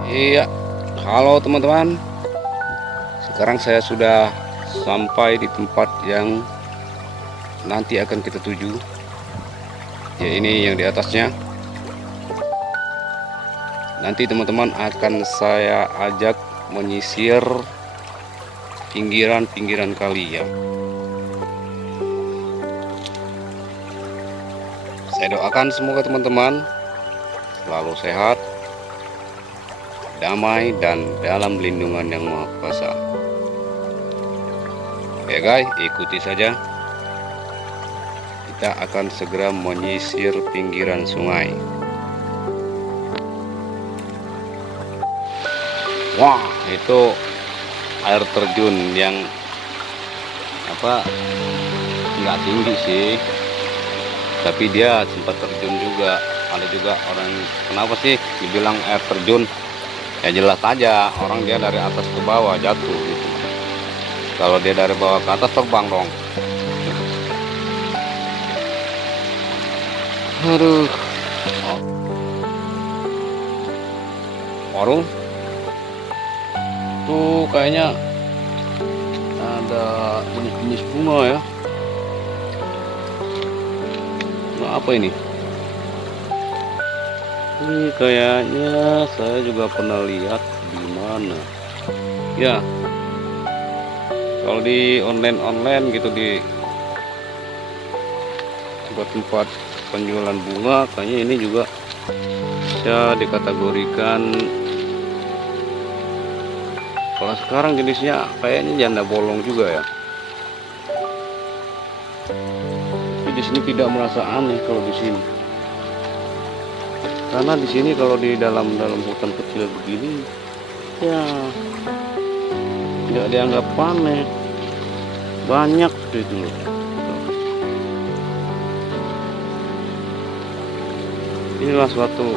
Iya, halo teman-teman. Sekarang saya sudah sampai di tempat yang nanti akan kita tuju. Ya, ini yang di atasnya. Nanti teman-teman akan saya ajak menyisir pinggiran-pinggiran kali ya. Saya doakan semoga teman-teman selalu sehat, damai, dan dalam lindungan yang Maha Kuasa. Oke guys, ikuti saja. Kita akan segera menyisir pinggiran sungai. Wah, itu air terjun yang nggak tinggi sih, tapi dia sempat terjun juga. Ada juga orang, kenapa sih dibilang air terjun? Ya jelas aja, orang dia dari atas ke bawah jatuh gitu. Kalau dia dari bawah ke atas terbang dong. Aduh. Warung tuh kayaknya ada jenis-jenis bunga ya. Nah, apa ini? Ini kayaknya saya juga pernah lihat di mana. Ya, kalau di online gitu, di tempat penjualan bunga, kayaknya ini juga bisa dikategorikan. Kalau sekarang jenisnya kayaknya janda bolong juga ya. Tapi di sini tidak merasa aneh kalau di sini. Karena di sini kalau di dalam hutan kecil begini, ya nggak dianggap aneh. Banyak gitu loh. Inilah suatu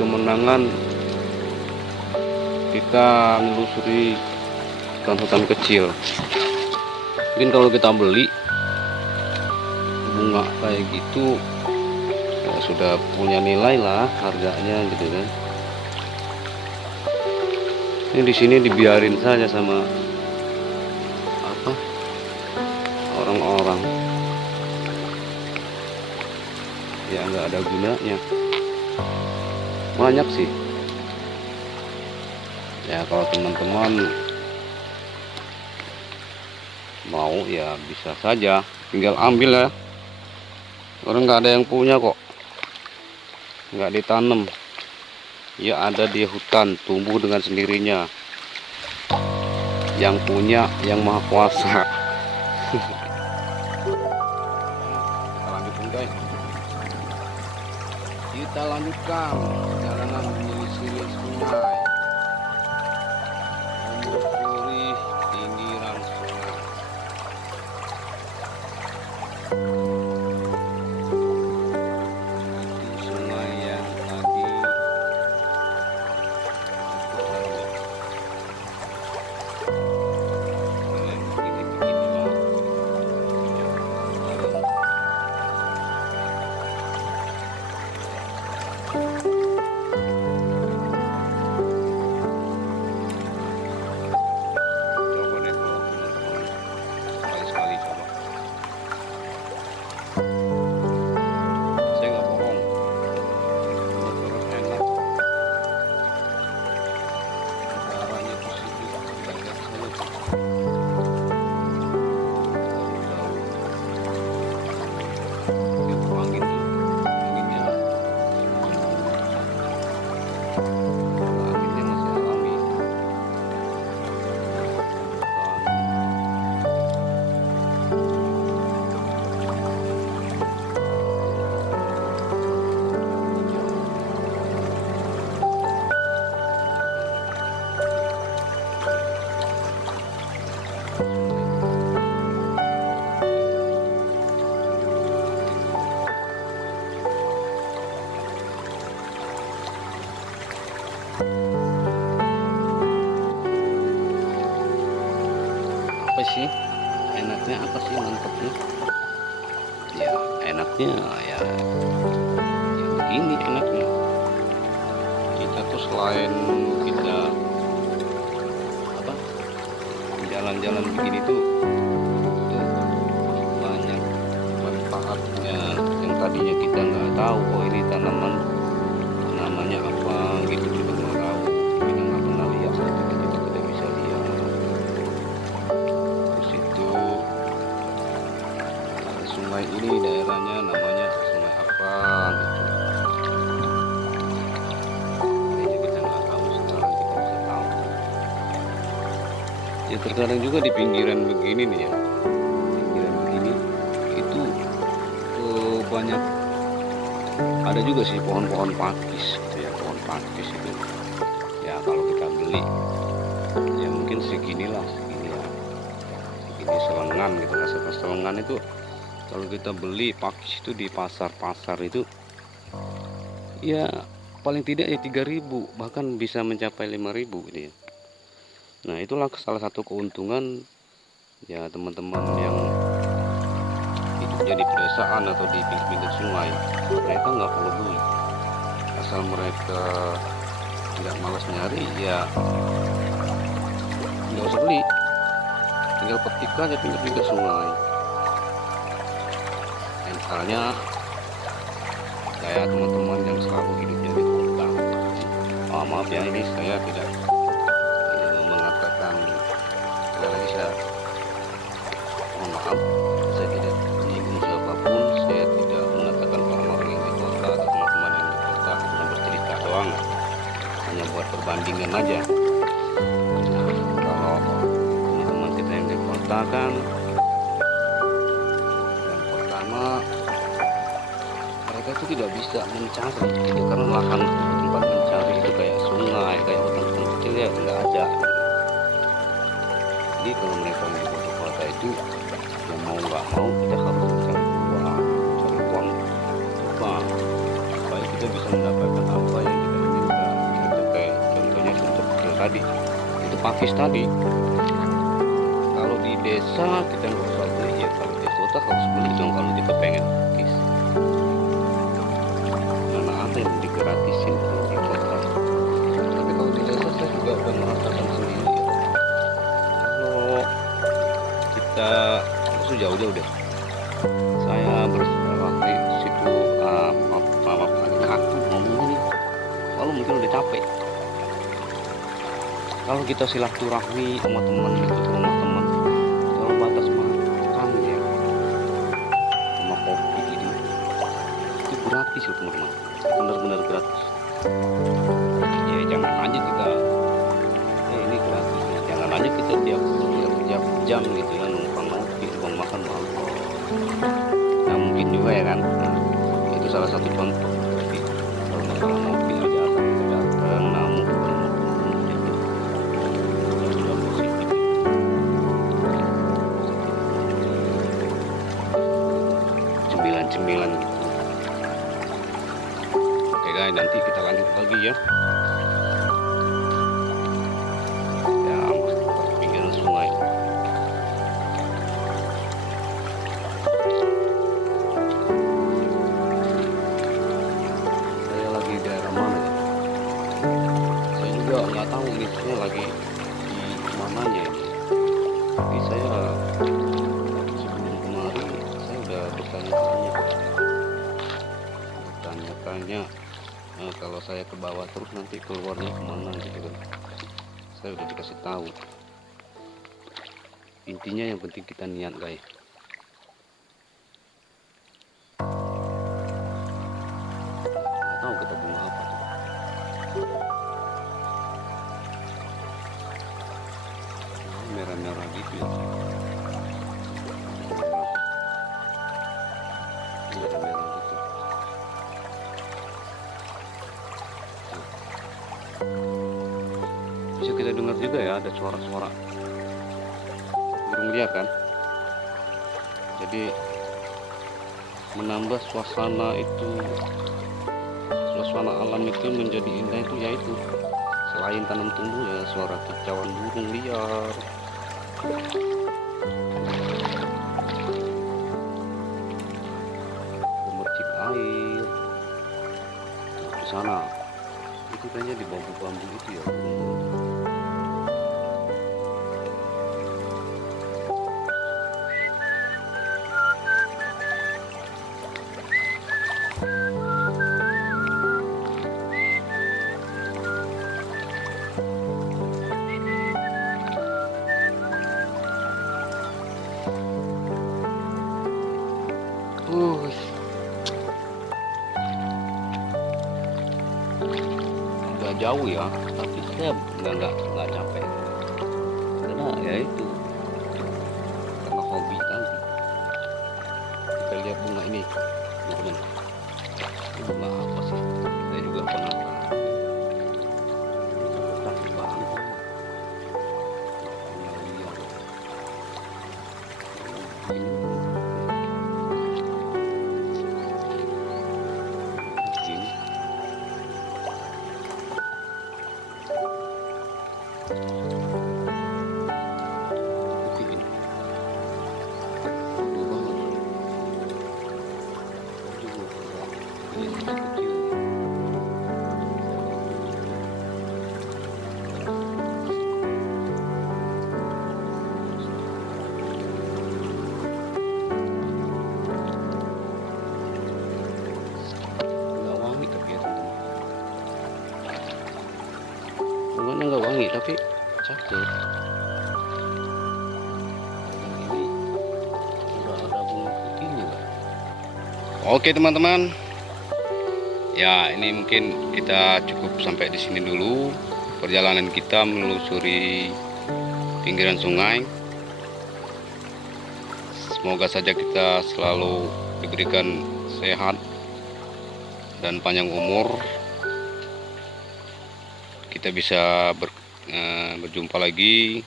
kemenangan kita menelusuri hutan-hutan kecil. Mungkin kalau kita beli bunga kayak gitu ya sudah punya nilai lah harganya gitu kan. Ini di sini dibiarin saja sama orang-orang ya, nggak ada gunanya. Banyak sih ya, kalau teman-teman mau ya bisa saja tinggal ambil ya. Orang nggak ada yang punya kok, nggak ditanam ya, ada di hutan tumbuh dengan sendirinya. Yang punya yang Maha Kuasa. Kita lanjutkan perjalanan menyisiri sungai, menyusuri pinggiran sungai. Itu sungai yang tadi apa sih enaknya, apa sih mantepnya ya? Enaknya ya begini enaknya. selain kita apa jalan-jalan begini tuh banyak manfaatnya yang tadinya kita nggak tahu. Oh, ini tanaman namanya apa gitu, kita nggak tahu, kita nggak pernah lihat, kita tidak bisa lihat. Terus itu sungai ini daerahnya namanya sungai apa gitu, tadinya kita nggak tahu, sekarang kita bisa tahu. Ya terkadang juga di pinggiran begini nih ya, pinggiran begini itu banyak, ada juga sih pohon-pohon pakis gitu ya, pohon pakis itu ya kalau kita beli ya mungkin segini ya, segini selengan gitu, satu selengan itu kalau kita beli pakis itu di pasar-pasar itu ya paling tidak ya 3.000, bahkan bisa mencapai 5.000 gitu ya. Nah itulah salah satu keuntungan ya teman-teman yang hidupnya di pedesaan atau di pinggir sungai. Mereka nggak perlu beli, asal mereka nggak malas nyari ya nggak usah beli, tinggal petik aja pinggir sungai. Misalnya kayak teman-teman yang selalu hidupnya di kota, maaf ya, ini saya tidak mengatakan, sekali lagi saya mohon maaf, saya tidak menyinggung siapapun, saya tidak mengatakan orang-orang yang di kota atau teman-teman yang di kota cuma bercerita doang, hanya buat perbandingan aja. Nah, kalau teman-teman kita yang di kota kan, yang pertama mereka itu tidak bisa mencari gitu, karena lahan tempat mencari itu kayak sungai, kayak hutan kecil ya nggak ada. Jadi kalau mereka di kota itu ya mau nggak mau kita harus mencari uang supaya kita bisa mendapatkan apa yang kita inginkan. Itu kayak contohnya contoh kecil tadi itu pakis tadi. Kalau di desa kita nggak usah beli ya, kalau di kota harus beli dong kalau kita pengen pakis. Mana ada yang digratisin kalau di kota. Tapi kalau di desa saya juga udah merasakan sendiri ya. Kalau kita jauh-jauh deh, saya waktu situ maaf aku ngomongnya nih, kalau mungkin udah capek. Kalau kita silaturahmi sama teman itu ke rumah teman, kalau batas makan ya sama kopi ini itu gratis ya teman-teman, benar-benar gratis. Ya jangan aja kita ini gratis ya. Jangan aja kita tiap jam gitu ya numpang ngopi, numpang makan mahal. Nah mungkin juga ya kan, nah, itu salah satu contoh. Jadi kalau masalah ngopi aja asal kita datang, namun sudah positif. Cemilan-cemilan. Oke guys, nanti kita lanjut lagi ya. Nggak tahu ini saya lagi di mananya ini, tapi saya sebelum kemarin saya udah bertanya-tanya kalau saya ke bawah terus nanti keluarnya kemana gitu kan. Saya udah dikasih tahu, intinya yang penting kita niat guys. Nggak tahu kita bunga apa. Merah-merah gitu ya, merah-merah gitu. Bisa kita dengar juga ya, ada suara-suara burung liar kan. Jadi menambah suasana alam itu menjadi indah itu yaitu selain tanam tumbuh ya suara kicauan burung liar. Gemercik air di sana itu kayaknya di bambu-bambu itu ya. Udah jauh ya, tapi saya nggak capek karena ya itu karena hobi nanti. Kita lihat bunga ini, teman-teman. Ini bunga apa sih? Saya juga penasaran. Cantik banget. Bunganya nggak wangi tapi cakep. Ini udah ada bunga putihnya lah. Oke teman-teman, ya ini mungkin kita cukup sampai di sini dulu perjalanan kita menelusuri pinggiran sungai. Semoga saja kita selalu diberikan sehat dan panjang umur. Kita bisa berjumpa lagi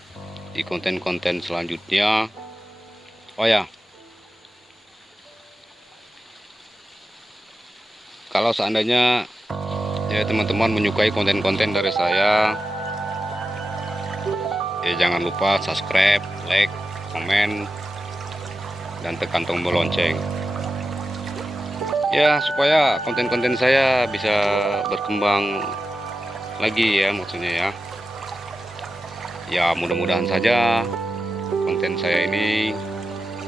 di konten-konten selanjutnya. Oh ya, kalau seandainya ya teman-teman menyukai konten-konten dari saya, ya jangan lupa subscribe, like, komen, dan tekan tombol lonceng. Ya supaya konten-konten saya bisa berkembang lagi ya, maksudnya ya. Ya mudah-mudahan saja konten saya ini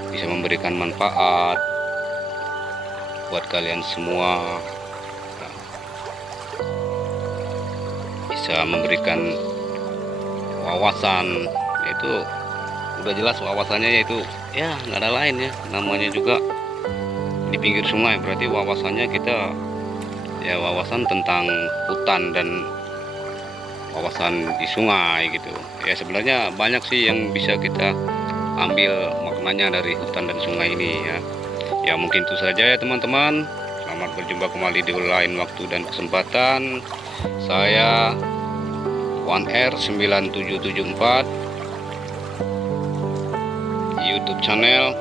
bisa memberikan manfaat buat kalian semua, bisa memberikan wawasan. Itu udah jelas wawasannya, yaitu ya nggak ada lain ya, namanya juga di pinggir sungai, berarti wawasannya kita ya wawasan tentang hutan dan wawasan di sungai gitu ya. Sebenarnya banyak sih yang bisa kita ambil maknanya dari hutan dan sungai ini ya. Ya mungkin itu saja ya teman-teman. Selamat berjumpa kembali di lain waktu dan kesempatan. Saya 1R9774 YouTube channel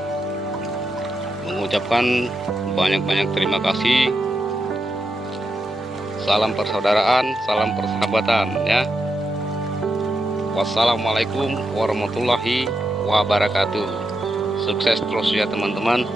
mengucapkan banyak-banyak terima kasih. Salam persaudaraan, salam persahabatan ya. Wassalamualaikum warahmatullahi wabarakatuh. Sukses terus ya teman-teman.